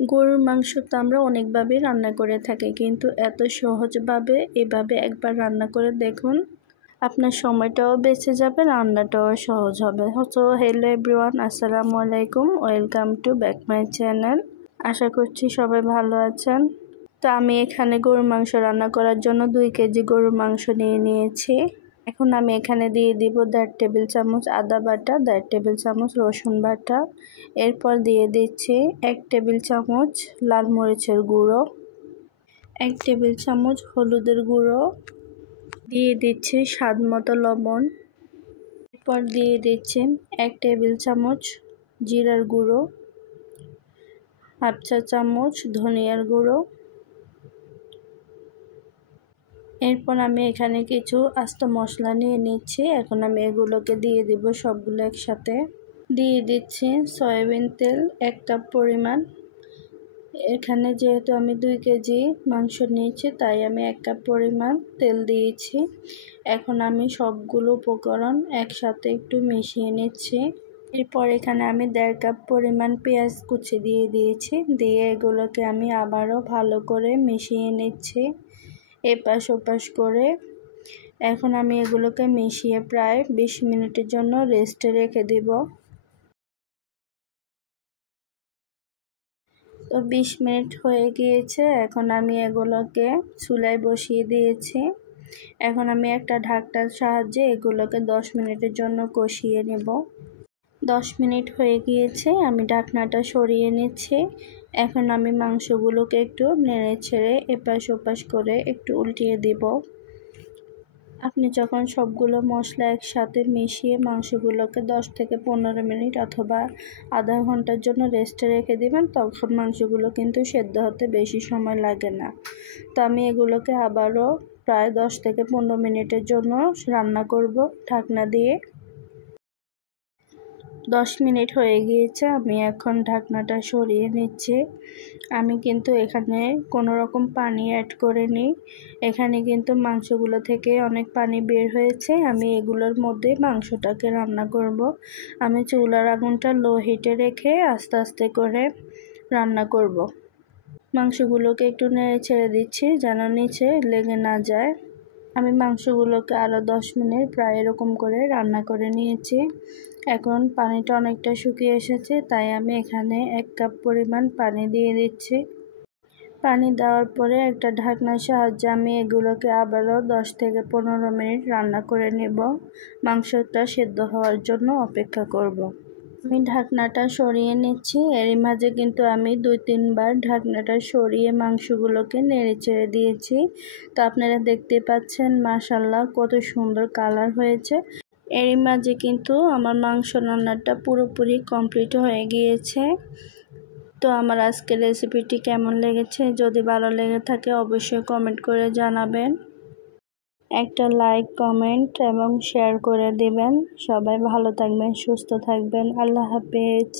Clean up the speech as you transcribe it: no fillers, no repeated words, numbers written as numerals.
গরুর মাংস তো আমরা অনেকভাবেই রান্না করে থাকি, কিন্তু এত সহজভাবে এভাবে একবার রান্না করে দেখুন, আপনার সময়টাও বেঁচে যাবে, রান্নাটাও সহজ হবে। তো হ্যালো এভরিওয়ান, আসসালামু আলাইকুম, welcome to back my channel. আশা করছি সবাই ভালো আছেন। তো আমি এখানে গরুর মাংস রান্না করার জন্য 2 কেজি গরুর মাংস নিয়েছি। এখন আমি এখানে দিয়ে দিব 1.5 টেবিল চামচ আদা বাটা, 1.5 টেবিল চামচ রসুন বাটা, এরপর দিয়ে দিচ্ছি 1 টেবিল চামচ লাল মরিচের গুঁড়ো, 1 টেবিল চামচ হলুদের গুঁড়ো, দিয়ে দিচ্ছি স্বাদ মতো লবণ, এরপর দিয়ে দিচ্ছি 1 টেবিল চামচ জিরার গুঁড়ো, হাফ চা চামচ ধনিয়ার গুঁড়ো। এরপর আমি এখানে কিছু আস্ত মশলা নিয়ে নিচ্ছি। এখন আমি এগুলোকে দিয়ে দিব সবগুলো একসাথে। দিয়ে দিচ্ছি সয়াবিন তেল 1 কাপ পরিমাণ। এখানে যেহেতু আমি 2 কেজি মাংস নিয়েছি, তাই আমি 1 কাপ পরিমাণ তেল দিয়েছি। এখন আমি সবগুলো উপকরণ একসাথে একটু মিশিয়ে নিচ্ছি। এরপর এখানে আমি 1.5 কাপ পরিমাণ পেঁয়াজ কুচি দিয়ে দিয়েছি। দিয়ে এগুলোকে আমি আবারও ভালো করে মিশিয়ে নিচ্ছি এপাশ ওপাশ করে। এখন আমি এগুলোকে মিশিয়ে প্রায় 20 মিনিটের জন্য রেস্টে রেখে দিব। তো 20 মিনিট হয়ে গিয়েছে। এখন আমি এগুলোকে চুলায় বসিয়ে দিয়েছি। এখন আমি একটা ঢাকনার সাহায্যে এগুলোকে 10 মিনিটের জন্য কষিয়ে নেব। 10 মিনিট হয়ে গিয়েছে, আমি ঢাকনাটা সরিয়ে নিচ্ছি। এখন আমি মাংসগুলোকে একটু নেড়ে ছেড়ে এপাশ ওপাশ করে একটু উল্টিয়ে দিব। আপনি যখন সবগুলো মশলা একসাথে মিশিয়ে মাংসগুলোকে 10 থেকে 15 মিনিট অথবা আধা ঘন্টার জন্য রেস্টে রেখে দিবেন, তখন মাংসগুলো কিন্তু সেদ্ধ হতে বেশি সময় লাগে না। তো আমি এগুলোকে আবারও প্রায় 10 থেকে 15 মিনিটের জন্য রান্না করব ঢাকনা দিয়ে। 10 মিনিট হয়ে গিয়েছে, আমি এখন ঢাকনাটা সরিয়ে নিচ্ছি। আমি কিন্তু এখানে কোনো রকম পানি অ্যাড করিনি। এখানে কিন্তু মাংসগুলো থেকে অনেক পানি বের হয়েছে। আমি এগুলোর মধ্যে মাংসটাকে রান্না করব। আমি চুলার আগুনটা লো হিটে রেখে আস্তে আস্তে করে রান্না করব। মাংসগুলোকে একটু নেড়ে ছেড়ে দিচ্ছি যেন নিচে লেগে না যায়। আমি মাংসগুলোকে আরও 10 মিনিট প্রায় এরকম করে রান্না করে নিয়েছি। এখন পানিটা অনেকটা শুকিয়ে এসেছে, তাই আমি এখানে 1 কাপ পরিমাণ পানি দিয়ে দিচ্ছি। পানি দেওয়ার পরে একটা ঢাকনার সাহায্যে আমি এগুলোকে আবারও 10 থেকে 15 মিনিট রান্না করে নেব। মাংসটা সেদ্ধ হওয়ার জন্য অপেক্ষা করব। আমি ঢাকনাটা সরিয়ে নিচ্ছি। এরই মাঝে কিন্তু আমি 2-3 বার ঢাকনাটা সরিয়ে মাংসগুলোকে নেড়ে চেড়ে দিয়েছি। তো আপনারা দেখতে পাচ্ছেন মাশাআল্লাহ কত সুন্দর কালার হয়েছে। এরই মাঝে কিন্তু আমার মাংস রান্নাটা পুরোপুরি কমপ্লিট হয়ে গিয়েছে। তো আমার আজকের রেসিপিটি কেমন লেগেছে, যদি ভালো লেগে থাকে অবশ্যই কমেন্ট করে জানাবেন। একটা লাইক, কমেন্ট এবং শেয়ার করে দিবেন। সবাই ভালো থাকবেন, সুস্থ থাকবেন। আল্লাহ হাফেজ।